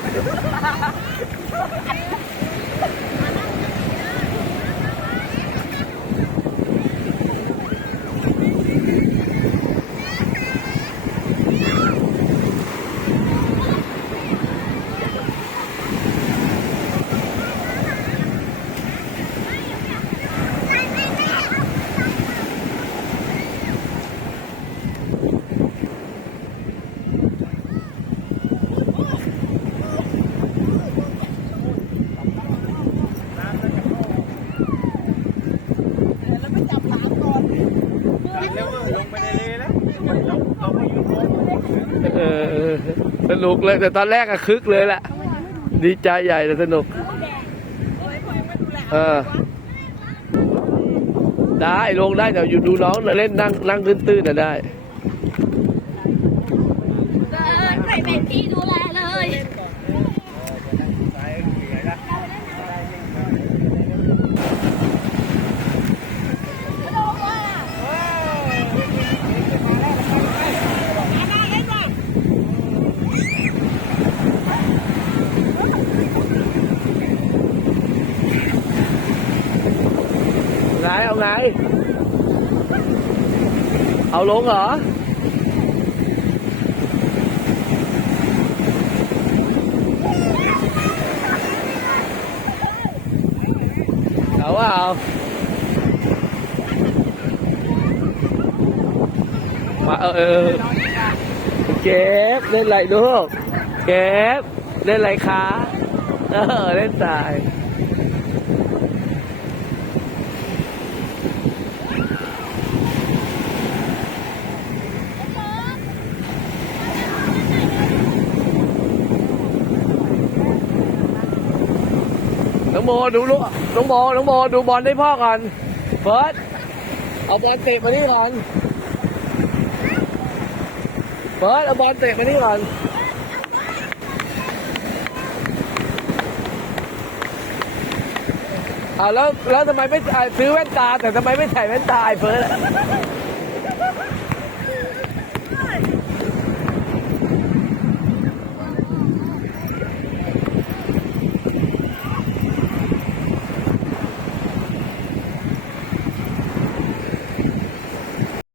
Ha ha ha! เออสนุกเลยแต่ตอนแรกอะคึกเลยแหละดีใจใหญ่แต่สนุกไม่ดูแลเออได้ลงได้แต่อยู่ดูน้องเล่นนั่งนั่งตื้นๆน่ะได้ใครเป็นพี่ดูแลเลย này ông này. Hậu luôn hả? Đậu quá không? Mà ờ, ờ, ờ. ừ. kép lên lại được, không kép lên lại khá. Ờ lên tài. น้องโมดูลูกน้องโมน้องโมดูบอลให้พ่อก่อนเฟิร์สเอาบอลเตะมานี่ก่อนเฟิร์สเอาบอลเตะมานี่ก่อนเอาแล้วแล้วทำไมไม่อะซื้อแว่นตา แต่ทำไมไม่ใส่แว่นตาไอ้เฟิร์ส